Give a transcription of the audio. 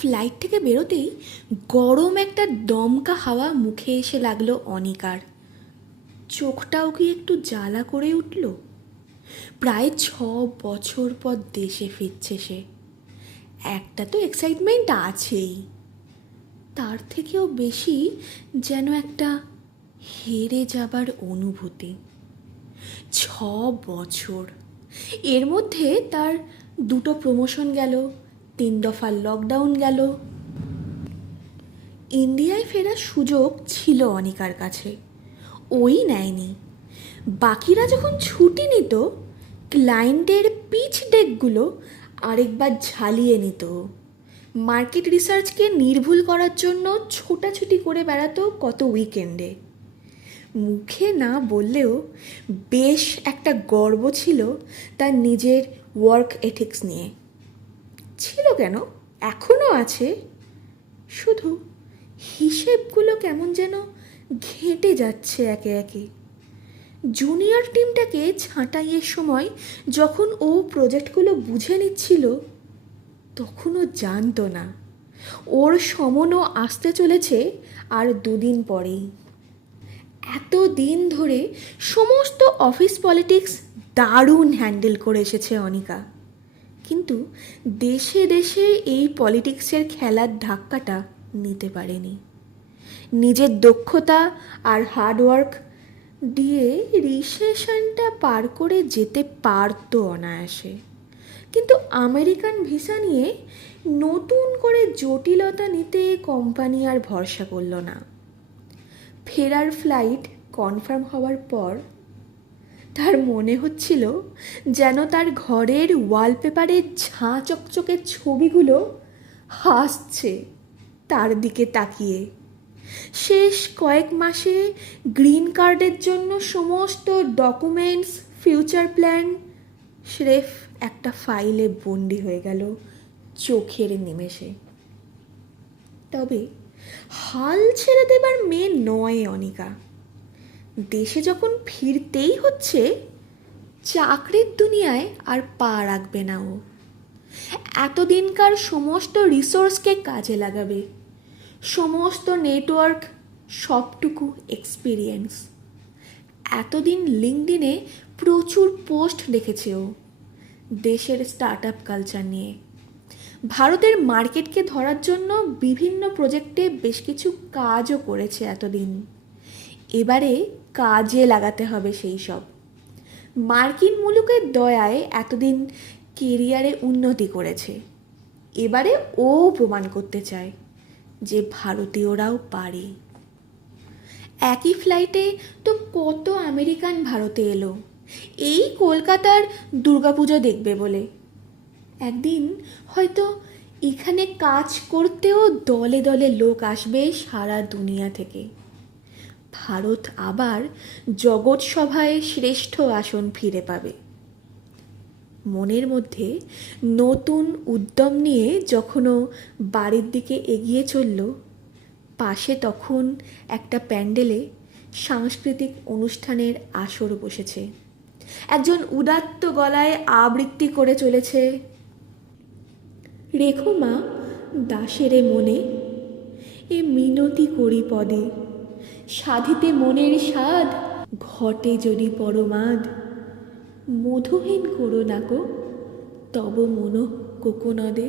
Flight থেকে বেরোতেই গরম একটা দমকা হাওয়া মুখে এসে লাগল অনিকার। চোখটাও কি একটু জ্বালা করে উঠল? প্রায় ছ বছর পর দেশে ফিরছে সে। একটা তো এক্সাইটমেন্ট আছেই। তার থেকেও বেশি যেন একটা হেরে যাবার অনুভূতি। ছ বছর। এর মধ্যে তার দুটো প্রমোশন গেল। তিন দফা লকডাউন গেল। ইন্ডিয়ায় ফেরার সুযোগ ছিল অনিকার কাছে। ওই নেয়নি। বাকিরা যখন ছুটি নিত ক্লায়েন্টের পিচ ডেকগুলো আরেকবার ঝালিয়ে নিত। মার্কেট রিসার্চকে নির্ভুল করার জন্য ছোটাছুটি করে বেড়াতো কত উইকেন্ডে মুখে না বললেও বেশ একটা গর্ব ছিল তার নিজের ওয়ার্ক এথিক্স নিয়ে। ছিল কেন? এখনও আছে? শুধু হিসেবগুলো কেমন যেন ঘেঁটে যাচ্ছে একে একে। জুনিয়র টিমটাকে ছাঁটাইয়ের সময় যখন ও প্রজেক্টগুলো বুঝে নিচ্ছিল, তখনও জানতো না। ওর সমনও আসতে চলেছে আর দুদিন পরেই। এত দিন ধরে সমস্ত অফিস পলিটিক্স দারুণ হ্যান্ডেল করে এসেছে অনিকা। কিন্তু দেশে দেশে এই পলিটিক্সের খেলার ধাক্কাটা নিতে পারেনি। নিজের দক্ষতা আর হার্ডওয়ার্ক দিয়ে রিসেশনটা পার করে যেতে পারতো অনায়াসে। কিন্তু আমেরিকান ভিসা নিয়ে নতুন করে জটিলতা নিতে কোম্পানি আর ভরসা করল না। ফেরার ফ্লাইট কনফার্ম হওয়ার পর তার মনে হচ্ছিল যেন তার ঘরের ওয়ালপেপারের ঝাঁ চকচকে ছবিগুলো হাসছে তার দিকে তাকিয়ে। শেষ কয়েক মাসে গ্রিন কার্ডের জন্য সমস্ত ডকুমেন্টস ফিউচার প্ল্যান স্রেফ একটা ফাইলে বন্দি হয়ে গেল চোখের নিমেষে। তবে হাল ছেড়ে দেবার মেয়ে নয় অনিকা। দেশে যখন ফিরতেই হচ্ছে, চাকরির দুনিয়ায় আর পা রাখবে না ও। এতদিনকার সমস্ত রিসোর্সকে কাজে লাগাবে। সমস্ত নেটওয়ার্ক, সবটুকু এক্সপিরিয়েন্স। এতদিন লিঙ্কডিনে প্রচুর পোস্ট দেখেছে ও, দেশের স্টার্ট আপ কালচার নিয়ে। ভারতের মার্কেটকে ধরার জন্য বিভিন্ন প্রজেক্টে বেশ কিছু কাজও করেছে এতদিন। এবারে কাজে লাগাতে হবে সেই সব। মার্কিন মুলুকের দয়ায় এতদিন কেরিয়ারে উন্নতি করেছে। এবারে ও প্রমাণ করতে চায় যে ভারতীয়রাও পারে। একই ফ্লাইটে তো কত আমেরিকান ভারতে এলো। এই কলকাতার দুর্গাপুজো দেখবে বলে। একদিন হয়তো এখানে কাজ করতেও দলে দলে লোক আসবে সারা দুনিয়া থেকে। ভারত আবার জগৎসভায় শ্রেষ্ঠ আসন ফিরে পাবে। মনের মধ্যে নতুন উদ্যম নিয়ে যখনও বাড়ির দিকে এগিয়ে চলল, পাশে তখন একটা প্যান্ডেলে সাংস্কৃতিক অনুষ্ঠানের আসর বসেছে। একজন উদাত্ত গলায় আবৃত্তি করে চলেছে, রেখো মা, দাসেরে মনে, এ মিনতি করি পদে সাধিতে মনের সাধ ঘটে যদি পরমাদ। মধুহীন করো নাকো তব মন কোকোনদে।